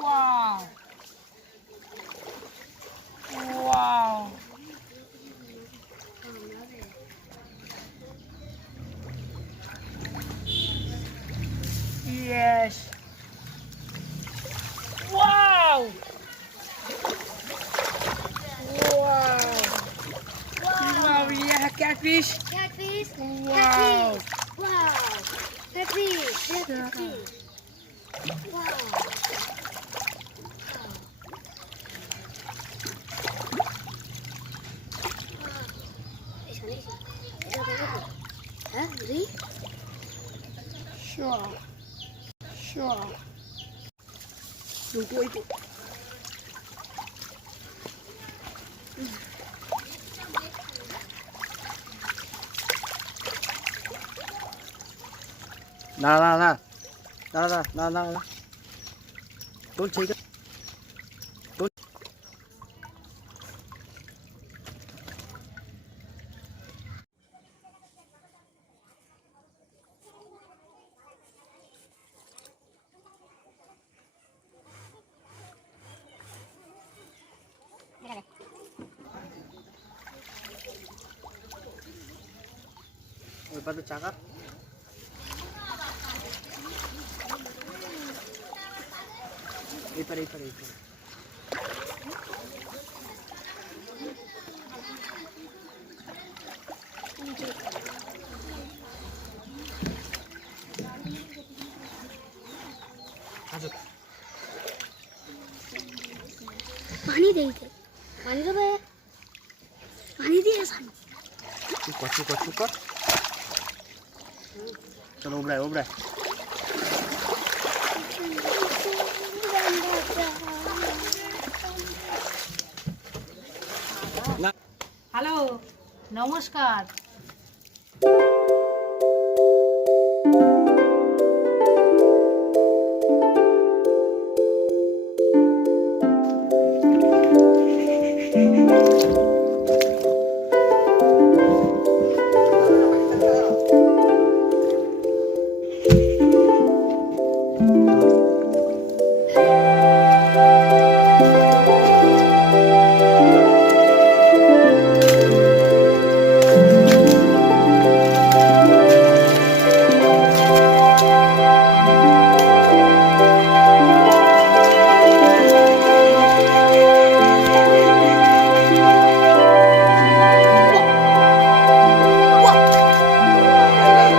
Wow. Wow. Yes. Wow. Wow. Wow, yeah, catfish. Catfish. Wow. Wow. Catfish. Catfish. Wow. Hah? Really? Sure. Sure. Tunggu itu. না তুলছে ওই পাতে চাকা এইপারে पानी दे दे पानी तो बे पानी दिया सान চুপ চলো ওবরায় হ্যালো, নমস্কার।